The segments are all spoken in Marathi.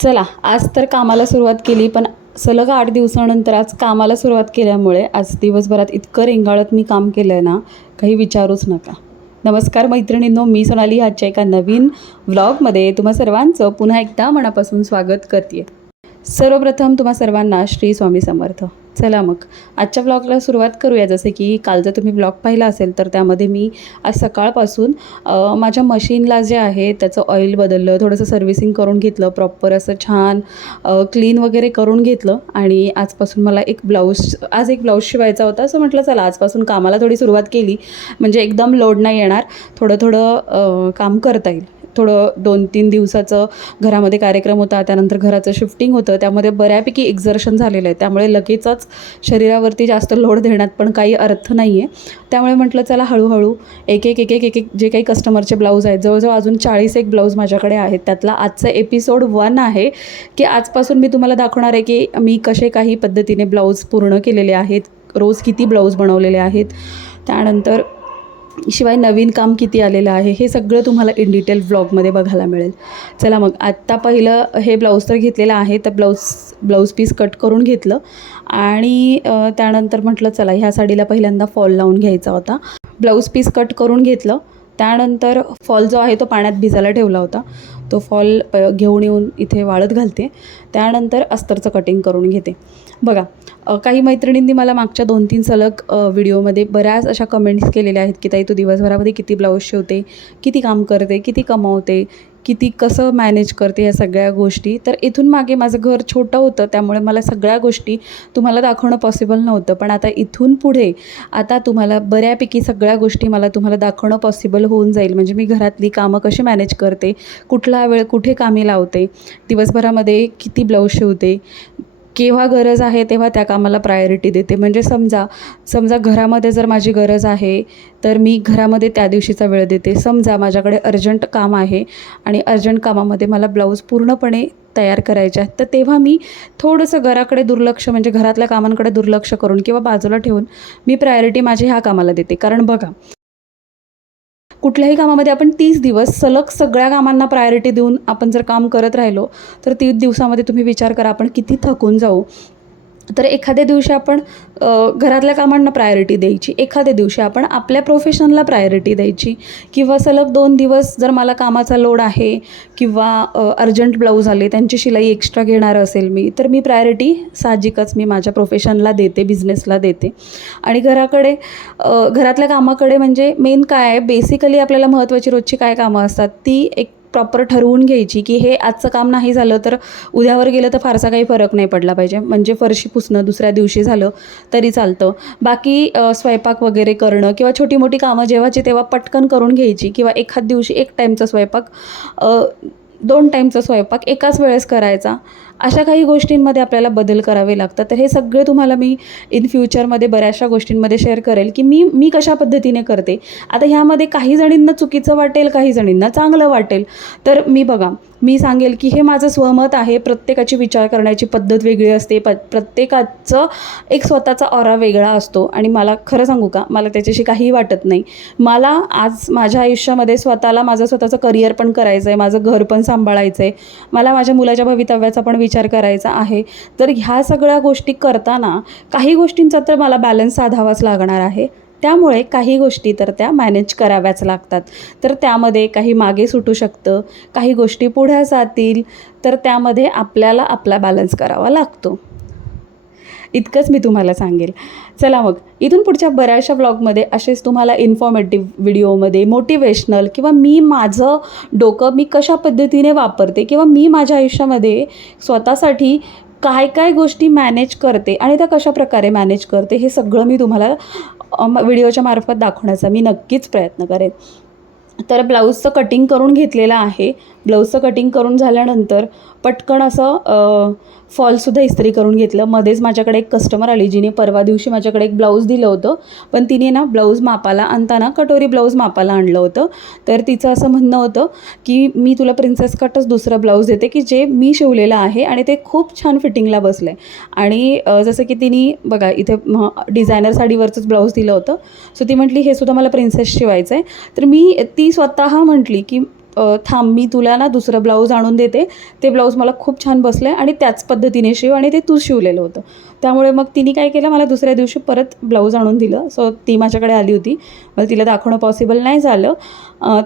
चला आज तर कामाला सुरुवात केली, पण सलग 8 दिवसानंतर आज कामाला सुरुवात केल्यामुळे आज दिवसभरात इतकं रेंगाळत मी काम केलं आहे ना, काही विचारूच नका. नमस्कार मैत्रिणींनो, मी सोनाली आजच्या एका नवीन व्लॉगमध्ये तुम्हा सर्वांचं पुन्हा एकदा मनापासून स्वागत करते. सर्वप्रथम तुम्हा सर्वांना श्री स्वामी समर्थ. चला मग आजच्या व्लॉगला सुरुवात करूया. जसे की कालचा तुम्ही व्लॉग पाहिला असेल तर त्यामध्ये मी आज सकाळपासून माझ्या मशीनला जे आहे त्याचं ऑइल बदललं, थोडंसं सर्व्हिसिंग करून घेतलं, प्रॉपर असं छान क्लीन वगैरे करून घेतलं. आणि आजपासून मला एक ब्लाऊज शिवायचा होता. असं म्हटलं चला आजपासून कामाला थोडी सुरुवात केली म्हणजे एकदम लोड नाही येणार, थोडं काम करता येईल. थोडं 2-3 दिवसाचं घरामध्ये कार्यक्रम होता, त्यानंतर घराचं शिफ्टिंग होतं, त्यामध्ये बऱ्यापैकी एक्झर्शन झालेलं आहे. त्यामुळे लगेचच शरीरावरती जास्त लोड देण्यात पण काही अर्थ नाही आहे. त्यामुळे म्हटलं चला हळूहळू एक एक जे काही कस्टमरचे ब्लाऊज आहेत, जवळजवळ अजून 40 ब्लाऊज माझ्याकडे आहेत. त्यातला आजचा एपिसोड 1 आहे की आजपासून मी तुम्हाला दाखवणार आहे की मी कसे काही पद्धतीने ब्लाऊज पूर्ण केलेले आहेत, रोज किती ब्लाऊज बनवलेले आहेत, त्यानंतर शिवाय नवीन काम किती आलेलं आहे, हे सगळं तुम्हाला इन डिटेल व्लॉगमध्ये बघायला मिळेल. चला मग आत्ता पहिलं हे ब्लाऊज तर घेतलेलं आहे, तर ब्लाऊज पीस कट करून घेतलं आणि त्यानंतर म्हटलं चला ह्या साडीला पहिल्यांदा फॉल लावून घ्यायचा होता. ब्लाऊज पीस कट करून घेतलं, त्यानंतर फॉल जो आहे तो पाण्यात भिजायला ठेवला होता. तो फॉल घेऊन येऊन इथे वाळत घालते, त्यानंतर अस्तरचं कटिंग करून घेते. बघा काही मैत्रिणींनी मला मागच्या 2-3 सलग व्हिडिओमध्ये बऱ्याच अशा कमेंट्स केलेल्या आहेत की ताई तू दिवसभरामध्ये किती ब्लाऊज शिवते, किती काम करते, किती कमावते, कसं मॅनेज करते ह्या सगळ्या गोष्टी. तर इथून मागे माझं घर छोटं होतं, त्यामुळे मला सगळ्या गोष्टी तुम्हाला दाखवणं पॉसिबल नव्हतं. पण आता इथून पुढे आता तुम्हाला बऱ्यापैकी सगळ्या गोष्टी मला तुम्हाला दाखवणं पॉसिबल होऊन जाईल. म्हणजे मी घरातली कामं कशी मॅनेज करते, कुठला वेळ कुठे कामी लावते, दिवसभरामध्ये किती ब्लाऊज शिवते, केव्हा गरज आहे तेव्हा त्या कामाला प्रायोरिटी देते. म्हणजे समजा घरामध्ये जर माझी गरज आहे तर मी घरामध्ये त्या दिवशीचा वेळ देते. समजा माझ्याकडे अर्जंट काम आहे आणि अर्जंट कामामध्ये मला ब्लाऊज पूर्णपणे तयार करायचे आहेत, तर तेव्हा मी थोडंसं घराकडे दुर्लक्ष म्हणजे घरातल्या कामांकडे दुर्लक्ष करून किंवा बाजूला ठेवून मी प्रायोरिटी माझी ह्या कामाला देते. कारण बघा कुठल्याही कामामध्ये आपण 30 दिवस सलग सगळ्या कामांना प्रायोरिटी देऊन आपण जर काम करत राहिलो तर 30 दिवसामध्ये तुम्ही विचार करा आपण किती थकून जाऊ. तर एखाद्या दिवशी आपण घरातल्या कामांना प्रायोरिटी द्यायची, एखाद्या दिवशी आपण आपल्या प्रोफेशनला प्रायोरिटी द्यायची, किंवा सलग 2 दिवस जर मला कामाचा लोड आहे किंवा अर्जंट ब्लाऊज आले त्यांची शिलाई एक्स्ट्रा घेणार असेल मी, तर मी प्रायोरिटी साहजिकच मी माझ्या प्रोफेशनला देते, बिझनेसला देते. आणि घरातल्या कामाकडे म्हणजे मेन काय आहे, बेसिकली आपल्याला महत्त्वाची रोजची काय कामं असतात ती एक प्रॉपर ठरवून घ्यायची की हे आजचं काम नाही झालं तर उद्यावर गेलं तर फारसा काही फरक नाही पडला पाहिजे. म्हणजे फरशी पुसणं दुसऱ्या दिवशी झालं तरी चालतं. बाकी स्वयंपाक वगैरे करणं किंवा छोटी मोठी कामं जेव्हाची तेव्हा पटकन करून घ्यायची, किंवा एखाद दिवशी 1 टाईमचा स्वयंपाक 2 टाईमचा स्वयंपाक एकाच वेळेस करायचा. अशा काही गोष्टींमध्ये आपल्याला बदल करावे लागतात. तर हे सगळे तुम्हाला मी इन फ्युचरमध्ये बऱ्याचशा गोष्टींमध्ये शेअर करेल की मी कशा पद्धतीने करते. आता ह्यामध्ये काही जणींना चुकीचं वाटेल, काही जणींना चांगलं वाटेल. तर मी सांगेल की हे माझं स्वमत आहे. प्रत्येकाची विचार करण्याची पद्धत वेगळी असते, प्रत्येकाचं एक स्वतःचा ऑरा वेगळा असतो. आणि मला खरं सांगू का, मला त्याच्याशी काहीही वाटत नाही. मला आज माझ्या आयुष्यामध्ये माझं स्वतःचं करिअर पण करायचं आहे, माझं घर पण सांभाळायचं आहे, मला माझ्या मुलाच्या भवितव्याचा पण विचार करायचा आहे. तर ह्या सगळ्या गोष्टी करताना काही गोष्टींचा तर मला बॅलन्स साधावाच लागणार आहे. त्यामुळे काही गोष्टी तर त्या मॅनेज कराव्याच लागतात. तर त्यामध्ये काही मागे सुटू शकतं, काही गोष्टी पुढे जातील, तर त्यामध्ये आपल्याला आपला बॅलन्स करावा लागतो. इतकंच मी तुम्हाला सांगेल. चला मग इथून पुढच्या बऱ्याचशा ब्लॉगमध्ये असेच तुम्हाला इन्फॉर्मेटिव्ह व्हिडिओमध्ये मोटिवेशनल किंवा माझं डोकं मी कशा पद्धतीने वापरते किंवा मी माझ्या आयुष्यामध्ये स्वतःसाठी काय गोष्टी मॅनेज करते आणि त्या कशा प्रकारे मॅनेज करते हे सगळं मी तुम्हाला व्हिडिओच्या मार्फत दाखवण्याचा मी नक्कीच प्रयत्न करेन. तर ब्लाऊजचं कटिंग करून घेतलेलं आहे. ब्लाऊजचं कटिंग करून झाल्यानंतर पटकन असं फॉलसुद्धा इस्त्री करून घेतलं. मध्येच माझ्याकडे एक कस्टमर आली जिने परवा दिवशी माझ्याकडे एक ब्लाऊज दिलं होतं, पण तिने ना ब्लाऊज मापाला आणताना कटोरी ब्लाऊज मापाला आणलं होतं. तर तिचं असं म्हणणं होतं की मी तुला प्रिन्सेस कटच दुसरं ब्लाऊज देते की जे मी शिवलेलं आहे आणि ते खूप छान फिटिंगला बसलं आहे. आणि जसं की तिने बघा इथे डिझायनर साडीवरचंच ब्लाऊज दिलं होतं. सो ती म्हटली हे सुद्धा मला प्रिन्सेस शिवायचं आहे. तर ती स्वतः म्हटली की थांब मी तुला ना दुसरं ब्लाऊज आणून देते, ते ब्लाऊज मला खूप छान बसलं आहे आणि त्याच पद्धतीने शिव आणि ते तू शिवलेलं होतं. त्यामुळे मग तिने काय केलं, मला दुसऱ्या दिवशी परत ब्लाऊज आणून दिलं. सो ती माझ्याकडे आली होती, मला तिला दाखवणं पॉसिबल नाही झालं.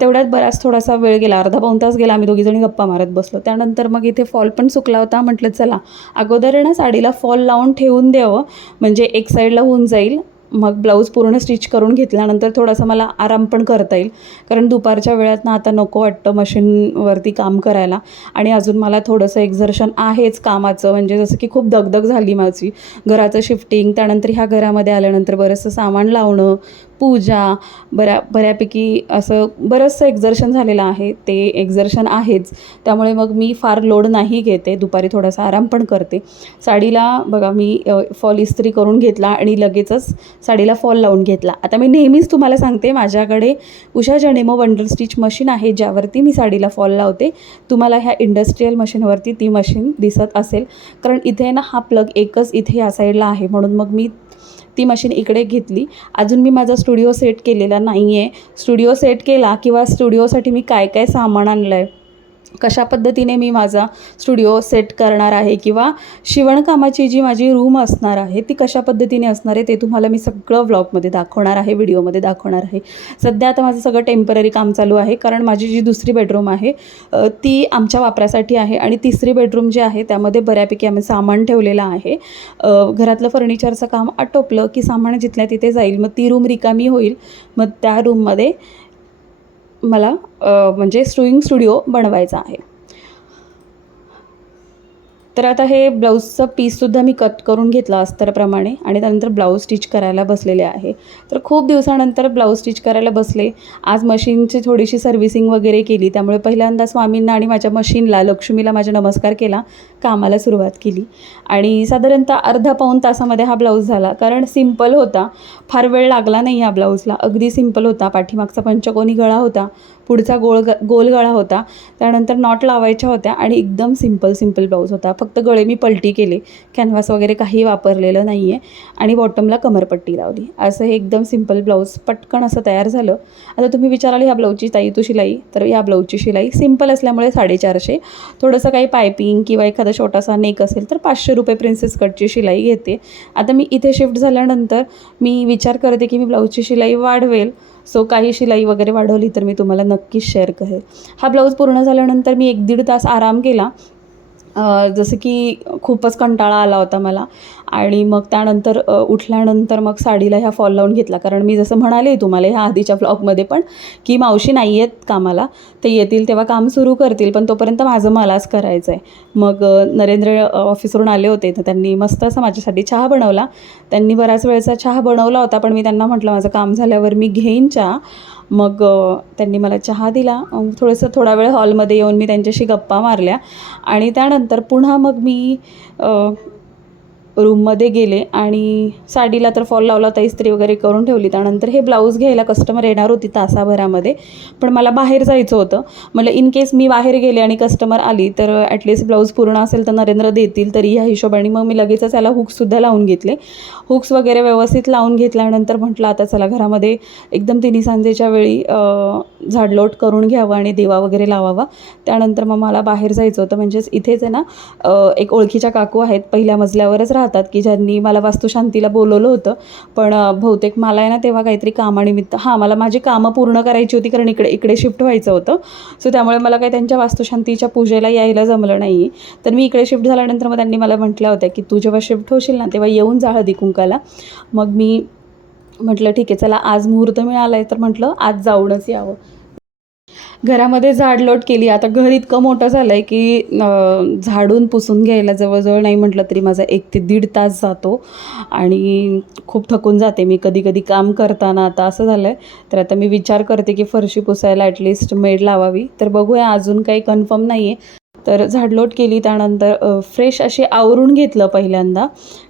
तेवढ्यात बराच थोडासा वेळ गेला, अर्धा पाऊण तास गेला, आम्ही दोघीजणी गप्पा मारत बसलो. त्यानंतर मग इथे फॉल पण सुकला होता. म्हटलं चला अगोदर ना साडीला फॉल लावून ठेवून द्यावं, म्हणजे एक साईडला होऊन जाईल. मग ब्लाऊज पूर्ण स्टिच करून घेतल्यानंतर थोडासा मला आराम पण करता येईल, कारण दुपारच्या वेळात ना आता नको वाटतं मशीनवरती काम करायला. आणि अजून मला थोडंसं एक्झर्शन आहेच कामाचं, म्हणजे जसं की खूप दगदग झाली माझी, घराचं शिफ्टिंग, त्यानंतर ह्या घरामध्ये आल्यानंतर बरंचसं सामान लावणं, पूजा, बऱ्यापैकी असं बरंचसं एक्झर्शन झालेलं आहे. ते एक्झर्शन आहेच, त्यामुळे मग मी फार लोड नाही घेते, दुपारी थोडासा आराम पण करते. साडीला बघा मी फॉल इस्त्री करून घेतला आणि लगेचच साडीला फॉल लावून घेतला. आता मी नेहमीच तुम्हाला सांगते, माझ्याकडे उषा जनेमो वंडर स्टिच मशीन आहे, ज्यावरती मी साडीला फॉल लावते. तुम्हाला ह्या इंडस्ट्रीयल मशीनवरती ती मशीन दिसत असेल, कारण इथे ना हा प्लग एकच इथे या साईडला आहे, म्हणून मग मी ती मशीन इकडे घेतली. अजून मी माझा स्टुडिओ सेट केलेला नाही आहे. स्टुडिओ सेट केला किंवा स्टुडिओसाठी मी काय काय सामान आणलं आहे, कशा पद्धतीने मी माझा स्टुडिओ सेट करणार आहे, किंवा शिवणकामाची जी माझी रूम असणार आहे ती कशा पद्धतीने असणार आहे, ते तुम्हाला मी सगळं व्लॉगमध्ये दाखवणार आहे, व्हिडिओमध्ये दाखवणार आहे. सध्या आता माझं सगळं टेम्पररी काम चालू आहे, कारण माझी जी दुसरी बेडरूम आहे ती आमच्या वापरासाठी आहे, आणि तिसरी बेडरूम जी आहे त्यामध्ये बऱ्यापैकी आम्ही सामान ठेवलेलं आहे. घरातलं फर्निचरचं काम आटोपलं की सामान जिथल्या तिथे जाईल, मग ती रूम रिकामी होईल. मग त्या रूममध्ये मला म्हणजे स्टिचिंग स्टुडिओ बनवायचा आहे. तर आता हे ब्लाऊजचं पीससुद्धा मी कट करून घेतला अस्तरप्रमाणे, आणि त्यानंतर ब्लाऊज स्टिच करायला बसलेले आहे. तर खूप दिवसानंतर ब्लाऊज स्टिच करायला बसले. आज मशीनची थोडीशी सर्व्हिसिंग वगैरे केली, त्यामुळे पहिल्यांदा स्वामींना आणि माझ्या मशीनला, लक्ष्मीला माझा नमस्कार केला, कामाला सुरुवात केली. आणि साधारणतः अर्धा पाऊण तासामध्ये हा ब्लाऊज झाला, कारण सिंपल होता, फार वेळ लागला नाही या ब्लाऊजला, अगदी सिंपल होता. पाठीमागचा पंचकोनी गळा होता, पुढचा गोल गळा होता, त्यानंतर नॉट लावायच्या होत्या, आणि एकदम सिंपल ब्लाऊज होता. फक्त गळे मी पलटी केले, कॅनव्हास वगैरे काही वापरलेलं नाही आहे, आणि बॉटमला कमरपट्टी लावली. असं हे एकदम सिंपल ब्लाऊज पटकन असं तयार झालं. आता तुम्ही विचाराल ह्या ब्लाऊजची ताई तू शिलाई, तर या ब्लाऊजची शिलाई सिंपल असल्यामुळे 450. थोडंसं काही पायपिंग किंवा एखादा छोटासा नेक असेल तर 500 रुपये प्रिन्सेस कटची शिलाई घेते. आता मी इथे शिफ्ट झाल्यानंतर मी विचार करते की मी ब्लाऊजची शिलाई वाढवेल. सो काही शिलाई वगैरे वाढवली तर मी तुम्हाला नक्कीच शेअर करेल. हा ब्लाऊज पूर्ण झाल्यानंतर मी 1-1.5 तास आराम केला. जसं की खूपच कंटाळा आला होता मला, आणि मग त्यानंतर उठल्यानंतर मग साडीला ह्या फॉल लावून घेतला, कारण मी जसं म्हणाले तुम्हाला ह्या आधीच्या व्लॉगमध्ये पण, की मावशी नाही आहेत कामाला, ते येतील तेव्हा काम सुरू करतील, पण तोपर्यंत माझं मलाच करायचं आहे. मग नरेंद्र ऑफिसवरून आले होते, तर त्यांनी मस्त असा माझ्यासाठी चहा बनवला. त्यांनी बऱ्याच वेळचा चहा बनवला होता, पण मी त्यांना म्हटलं माझं काम झाल्यावर मी घेईन चहा. मग त्यांनी मला चहा दिला. थोडा वेळ हॉलमध्ये येऊन मी त्यांच्याशी गप्पा मारल्या, आणि त्यानंतर पुन्हा मग मी रूममध्ये गेले आणि साडीला तर फॉल लावला होता, इस्त्री वगैरे करून ठेवली. त्यानंतर हे ब्लाऊज घ्यायला कस्टमर येणार होती तासाभरामध्ये, पण मला बाहेर जायचं होतं. मला इन केस मी बाहेर गेले आणि कस्टमर आली तर ॲटलिस्ट ब्लाऊज पूर्ण असेल तर नरेंद्र देतील तरी, ह्या हिशोबाने मग मी लगेचच याला हुक्ससुद्धा लावून घेतले. हुक्स वगैरे व्यवस्थित लावून घेतल्यानंतर म्हटलं आता चला घरामध्ये एकदम तिन्ही सांजेच्या वेळी झाडलोट करून घ्यावं आणि देवा वगैरे लावावा. त्यानंतर मग मला बाहेर जायचं होतं. म्हणजेच इथेच आहे ना एक ओळखीच्या काकू आहेत, पहिल्या मजल्यावरच राहतात, की ज्यांनी मला वास्तुशांतीला बोलवलं होतं. पण बहुतेक मला आहे ना तेव्हा काहीतरी कामानिमित्त मला माझी कामं पूर्ण करायची होती, कारण इकडे शिफ्ट व्हायचं होतं. सो त्यामुळे मला काही त्यांच्या वास्तुशांतीच्या पूजेला यायला जमलं नाही. तर मी इकडे शिफ्ट झाल्यानंतर मग त्यांनी मला म्हटल्या होत्या की तू जेव्हा शिफ्ट होशील ना तेव्हा येऊन जा हळदी कुंकाला. मग मी म्हटलं ठीक आहे चला, आज मुहूर्त मिळाला आहे तर म्हटलं आज जाऊनच यावं. घरामध्ये झाडलोट केली. आता घर इतकं मोठं झालं आहे की झाडून पुसून घ्यायला जवळजवळ नाही म्हटलं तरी माझा 1 ते 1.5 तास जातो, आणि खूप थकून जाते मी कधी काम करताना. आता असं झालं आहे, तर आता मी विचार करते की फरशी पुसायला ॲटलिस्ट मेड लावावी. तर बघूया, अजून काही कन्फर्म नाही आहे. तर झाडलोट केली, त्यानंतर फ्रेश अशी आवरून घेतलं. पहिल्यांदा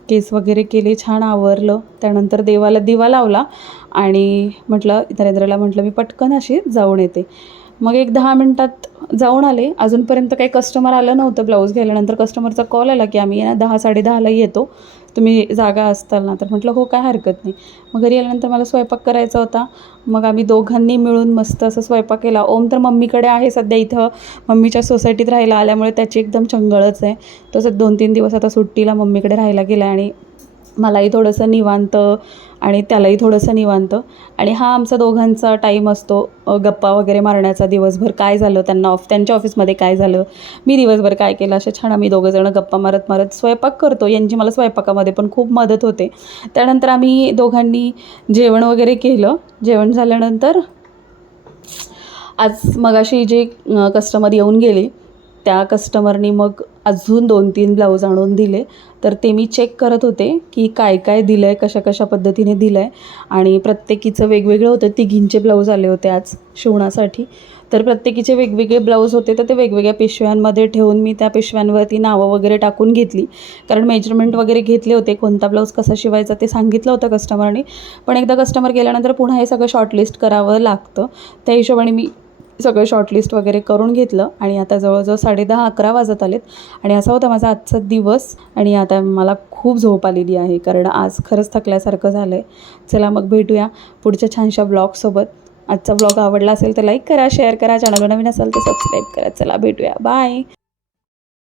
केस वगैरे केले, छान आवरलं. त्यानंतर देवाला दिवा लावला आणि म्हटलं नरेंद्रला म्हटलं मी पटकन अशी जाऊन येते. मग एक 10 मिनटात जाऊन आले. अजूनपर्यंत काही कस्टमर आलं नव्हतं ब्लाऊज घ्यायला. नंतर कस्टमरचा कॉल आला की आम्ही ना 10 10:30ला येतो, तुम्ही जागा असताल ना. तर म्हटलं हो, काय हरकत नाही. मग घरी आल्यानंतर मला स्वयंपाक करायचा होता. मग आम्ही दोघांनी मिळून मस्त असं स्वयंपाक केला. ओम तर मम्मीकडे आहे सध्या, इथं मम्मीच्या सोसायटीत राहायला आल्यामुळे त्याची एकदम चंगळच आहे. तसंच 2-3 दिवस आता सुट्टीला मम्मीकडे राहायला गेला आणि मलाही थोडंसं निवांत आणि त्यालाही थोडंसं निवांत. आणि हा आमचा दोघांचा टाईम असतो गप्पा वगैरे मारण्याचा. दिवसभर काय झालं, त्यांच्या ऑफिसमध्ये काय झालं, मी दिवसभर काय केलं, अशा छान आम्ही दोघंजणं गप्पा मारत मारत स्वयंपाक करतो. यांची मला स्वयंपाकामध्ये पण खूप मदत होते. त्यानंतर आम्ही दोघांनी जेवण वगैरे केलं. जेवण झाल्यानंतर आज मगाशी जे कस्टमर येऊन गेले त्या कस्टमरनी मग अजून 2-3 ब्लाऊज आणून दिले. तर ते मी चेक करत होते की काय काय दिलं आहे, कशा कशा पद्धतीने दिलं आहे. आणि प्रत्येकीचं वेगवेगळं होतं. तिघींचे ब्लाऊज आले होते आज शिवण्यासाठी. तर प्रत्येकीचे वेगवेगळे ब्लाऊज होते. तर ते वेगवेगळ्या पिशव्यांमध्ये ठेवून मी त्या पिशव्यांवरती नावं वगैरे टाकून घेतली. कारण मेजरमेंट वगैरे घेतले होते, कोणता ब्लाऊज कसा शिवायचा ते सांगितलं होतं कस्टमरने. पण एकदा कस्टमर गेल्यानंतर पुन्हा हे सगळं शॉर्टलिस्ट करावं लागतं. त्या हिशोबाने मी सगळं शॉर्टलिस्ट वगैरे करून घेतलं. आणि आता जवळजवळ 10:30-11 वाजत आलेत. आणि असा होता माझा आजचा दिवस. आणि आता मला खूप झोप आलेली आहे, कारण आज खरंच थकल्यासारखं झालं आहे. चला मग भेटूया पुढच्या छानशा ब्लॉगसोबत. आजचा ब्लॉग आवडला असेल तर लाईक करा, शेअर करा, चॅनलवर नवीन असेल तर सबस्क्राईब करा. चला भेटूया, बाय.